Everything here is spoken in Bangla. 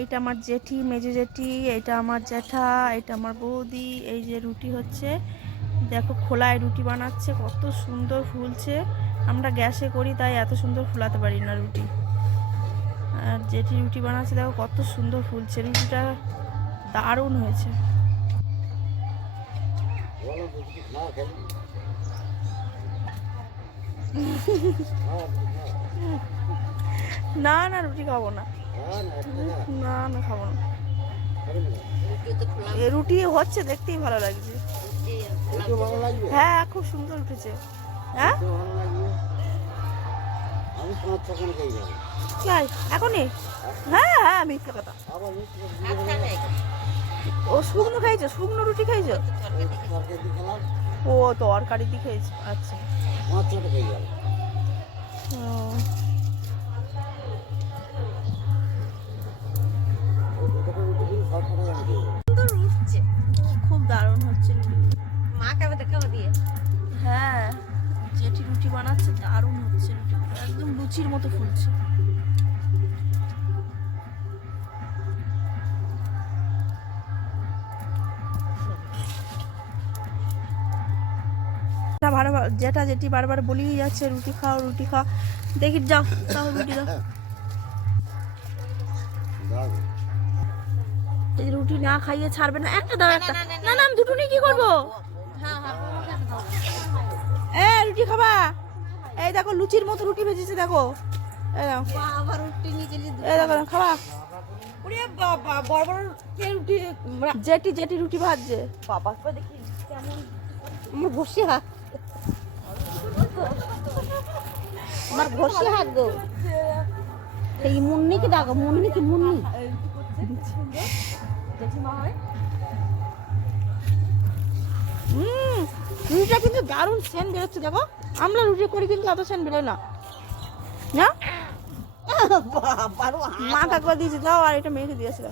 এইটা আমার জেঠি, মেজে জেঠি, এইটা আমার জ্যাঠা এটা আমার বৌদি, এই যে রুটি হচ্ছে। দেখো খোলায় রুটি বানাচ্ছে, কত সুন্দর ফুলছে। আমরা গ্যাসে করি, তাই এত সুন্দর ফুলাতে পারি না রুটি। আর জেঠি রুটি বানাচ্ছে, দেখো কত সুন্দর ফুলছে, রুটিটা দারুণ হয়েছে। না না, রুটি খাব না। না একটা না না। না খাব না এ রুটি হচ্ছে দেখতেই ভালো লাগছে। হ্যাঁ খুব সুন্দর উঠেছে। হ্যাঁ? আমি এখনই? হ্যাঁ হ্যাঁ মিথ্যে কথা। দেবো। ও শুকনো খাইছো? শুকনো রুটি খাইছো? ও তরকারি দিয়ে খেয়েছো। আচ্ছা। ও, সুন্দর উঠছে খুব দারুণ হচ্ছে মা খাবে দেখাবো দিয়ে হ্যাঁ জেঠি রুটি বানাচ্ছে দারুণ হচ্ছে একদম লুচির মতো ফুলছে বারবার যেটা যেটি বারবার বলেই যাচ্ছে রুটি খাও রুটি খাও দেখি যাও তাও রুটি দাও। এই রুটি না খাইয়ে ছাড়বে না। একটা দাও একটা। না না আমি দুটো নিয়ে কি করব? এ রুটি খাবা। এই দেখো লুচির মতো রুটি ভেজেছে দেখো। এই দেখো এই খাবা। রুটি জেটি জেটি রুটি ভাজছে। বাবা করে দেখি কেমন। আমার ঘষি হাত। আমার ঘষি হাত গো। এই মুন্নিকে ডাকো মুন্নি? হুম রুটিটা কিন্তু দারুণ সেন বেরোচ্ছে দেখো। আমরা রুটি করি কিন্তু এত সেন বেরোয় না। না? মা কাকুয়া দিয়েছে দাও আর এটা মেখে দিয়েছিল